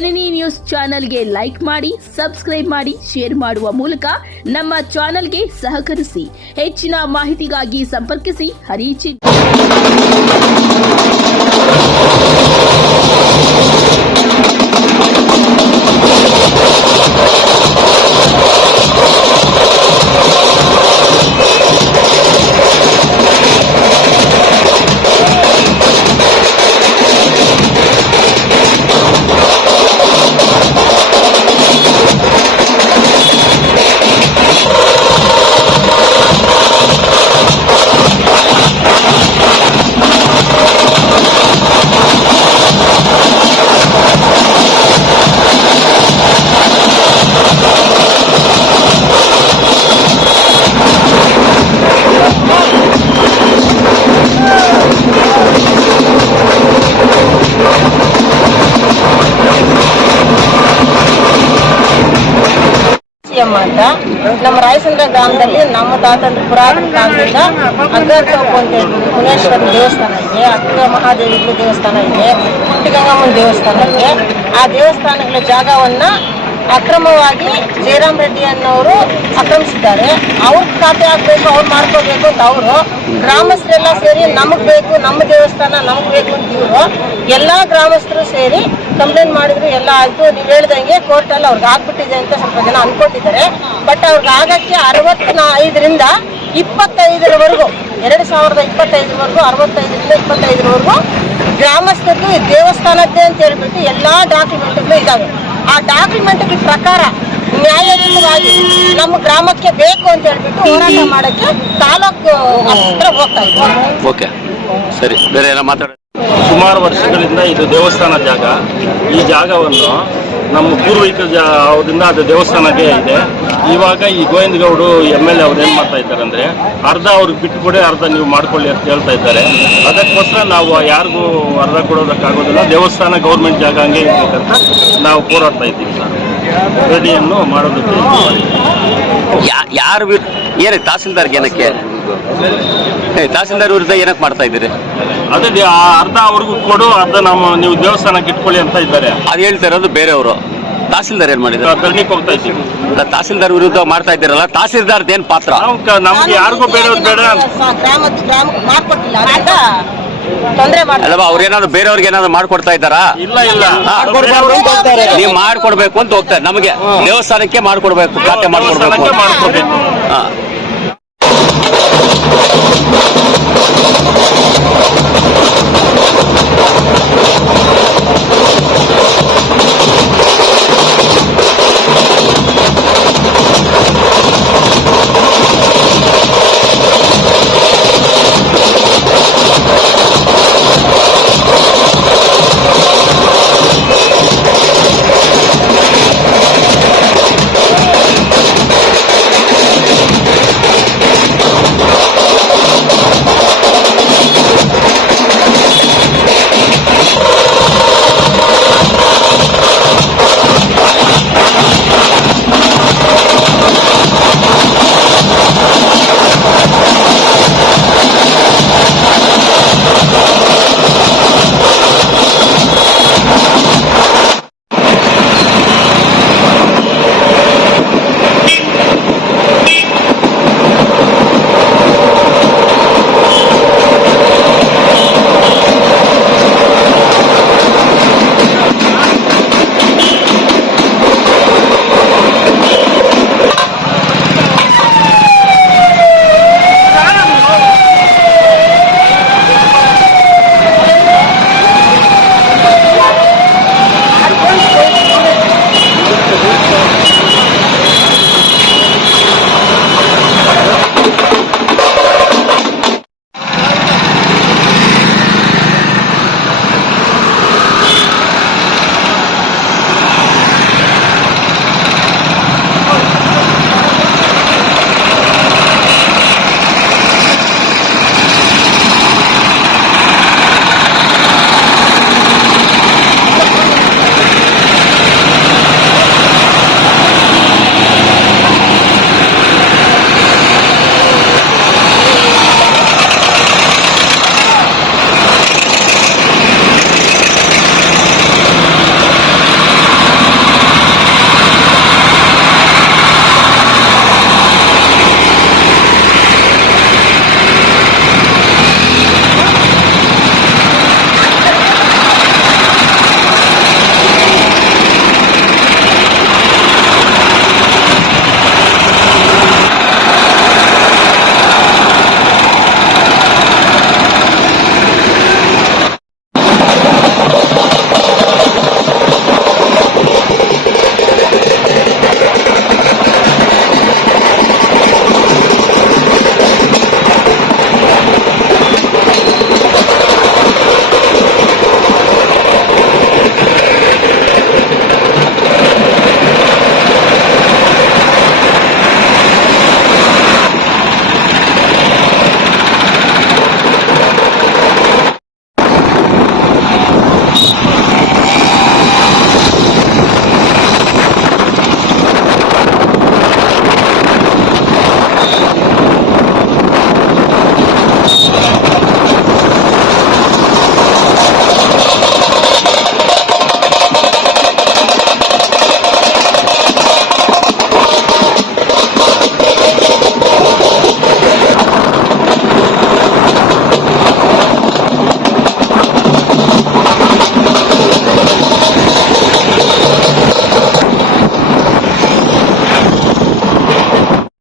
ಜನನಿ news ಚಾನೆಲ್ಗೆ like ಮಾಡಿ, subscribe ಮಾಡಿ, ಶೇರ್ ಮಾಡುವ ಮೂಲಕ ನಮ್ಮ ಚಾನೆಲ್ಗೆ ಸಹಕರಿಸಿ. ಹೆಚ್ಚಿನ ಮಾಹಿತಿಗಾಗಿ ಸಂಪರ್ಕಿಸಿ ಹರಿಚಿ. ಅಂತ ನಮ್ಮ ರಾಯಸಂದ್ರ ಗ್ರಾಮದಲ್ಲಿ ನಮ್ಮ ತಾತಂದ್ರ ಪುರಾತನ ಕಾಲದಿಂದ ಅಗ್ಗರ್ಟೋಪ್ ಅಂತ ಹೇಳ್ಬಿಟ್ಟು ಮುನೇಶ್ವರನ ದೇವಸ್ಥಾನ ಇದೆ, ಅಕ್ಕ ಮಹಾದೇವಿ ದೇವಸ್ಥಾನ ಇದೆ, ಪುಟ್ಟಗಂಗಮ್ಮನ ದೇವಸ್ಥಾನ ಇದೆ. ಆ ದೇವಸ್ಥಾನಗಳ ಜಾಗವನ್ನ ಅಕ್ರಮವಾಗಿ ಜಯರಾಮ್ ರೆಡ್ಡಿ ಅನ್ನೋರು ಆಕ್ರಮಿಸಿದ್ದಾರೆ. ಅವ್ರ ಖಾತೆ ಹಾಕ್ಬೇಕು, ಅವ್ರು ಮಾಡ್ಕೋಬೇಕು ಅಂತ ಅವರು ಗ್ರಾಮಸ್ಥರೆಲ್ಲ ಸೇರಿ ನಮಗ್ ಬೇಕು, ನಮ್ಮ ದೇವಸ್ಥಾನ ನಮಗ್ ಬೇಕು ಅಂತ ಇವರು ಎಲ್ಲಾ ಗ್ರಾಮಸ್ಥರು ಸೇರಿ ಕಂಪ್ಲೇಂಟ್ ಮಾಡಿದ್ರು. ಎಲ್ಲ ಆಯ್ತು, ನೀವು ಹೇಳ್ದಂಗೆ ಕೋರ್ಟಲ್ಲಿ ಅವ್ರಿಗೆ ಆಗ್ಬಿಟ್ಟಿದೆ ಅಂತ ಸ್ವಲ್ಪ ಜನ ಅನ್ಕೊಂಡಿದ್ದಾರೆ. ಬಟ್ ಅವ್ರಿಗೆ ಆಗಕ್ಕೆ 65ರಿಂದ 25ರವರೆಗೂ 2025ರವರೆಗೂ 65ರಿಂದ 25ರವರೆಗೂ ಗ್ರಾಮಸ್ಥರಿಗೆ ದೇವಸ್ಥಾನದ್ದೇ ಅಂತ ಹೇಳ್ಬಿಟ್ಟು ಎಲ್ಲಾ ಡಾಕ್ಯುಮೆಂಟ್ಗಳು ಇದಾವೆ. ಆ ಡಾಕ್ಯುಮೆಂಟ್ಗಳ ಪ್ರಕಾರ ನ್ಯಾಯಯುತವಾಗಿ ನಮ್ಮ ಗ್ರಾಮಕ್ಕೆ ಬೇಕು ಅಂತ ಹೇಳ್ಬಿಟ್ಟು ಹೋರಾಟ ಮಾಡಕ್ಕೆ ತಾಲೂಕು ಹತ್ರ ಹೋಗ್ತಾ ಇದ್ದೀವಿ. ಸರಿ, ಬೇರೆ ಏನೋ ಮಾತಾಡ. ಸುಮಾರು ವರ್ಷಗಳಿಂದ ಇದು ದೇವಸ್ಥಾನ ಜಾಗ. ಈ ಜಾಗವನ್ನು ನಮ್ಮ ಪೂರ್ವಿಕರ ಅವರಿಂದ ಅದು ದೇವಸ್ಥಾನಕ್ಕೆ ಇದೆ. ಇವಾಗ ಈ ಗೋವಿಂದಗೌಡರು MLA ಅವ್ರು ಏನು ಮಾಡ್ತಾ ಇದ್ದಾರೆ ಅಂದರೆ, ಅರ್ಧ ಅವ್ರಿಗೆ ಬಿಟ್ಟುಕೊಡಿ, ಅರ್ಧ ನೀವು ಮಾಡ್ಕೊಳ್ಳಿ ಅಂತ ಹೇಳ್ತಾ ಇದ್ದಾರೆ. ಅದಕ್ಕೋಸ್ಕರ ನಾವು ಯಾರಿಗೂ ಅರ್ಧ ಕೊಡೋದಕ್ಕಾಗೋದಿಲ್ಲ. ದೇವಸ್ಥಾನ ಗೌರ್ಮೆಂಟ್ ಜಾಗ ಹಂಗೆ ಇರ್ಬೇಕಂತ ನಾವು ಹೋರಾಡ್ತಾ ಇದ್ದೀವಿ ಸರ್. ರೆಡಿಯನ್ನು ಮಾಡೋದಕ್ಕೆ ಯಾರು ಏನಕ್ಕೆ ತಹಸೀಲ್ದಾರ್ಗೆ ಏನಕ್ಕೆ ತಹಸೀಲ್ದಾರ್ ವಿರುದ್ಧ ಏನಕ್ಕೆ ಮಾಡ್ತಾ ಇದ್ದೀರಿ? ಅದೇ ಅರ್ಧ ಅವ್ರಿಗೂ ಕೊಡು, ಅರ್ಧ ನೀವು ದೇವಸ್ಥಾನಕ್ಕೆ ಇಟ್ಕೊಳ್ಳಿ ಅಂತ ಇದ್ದಾರೆ. ಅದು ಹೇಳ್ತಾ ಇರೋದು ಬೇರೆಯವರು. ತಹಸೀಲ್ದಾರ್ ಏನ್ ಮಾಡಿದ್ರು? ಧರಣಿಗೆ ಹೋಗ್ತಾ ಇದ್ದೀವಿ. ತಹಸೀಲ್ದಾರ್ ವಿರುದ್ಧ ಮಾಡ್ತಾ ಇದ್ದೀರಲ್ಲ, ತಹಸೀಲ್ದಾರ್ ಏನ್ ಪಾತ್ರ? ನಮ್ಗೆ ಯಾರಿಗೂ ಬೇರೆಯವ್ರು ಬೇಡ. ಅಲ್ವಾ, ಅವ್ರೇನಾದ್ರು ಬೇರೆಯವ್ರಿಗೆ ಏನಾದ್ರು ಮಾಡ್ಕೊಡ್ತಾ ಇದ್ದಾರಾ? ಇಲ್ಲ ಇಲ್ಲ, ನೀವು ಮಾಡ್ಕೊಡ್ಬೇಕು ಅಂತ ಹೋಗ್ತಾರೆ. ನಮಗೆ ದೇವಸ್ಥಾನಕ್ಕೆ ಮಾಡ್ಕೊಡ್ಬೇಕು, ಖಾತೆ ಮಾಡ್ಕೊಡ್ಬೇಕು.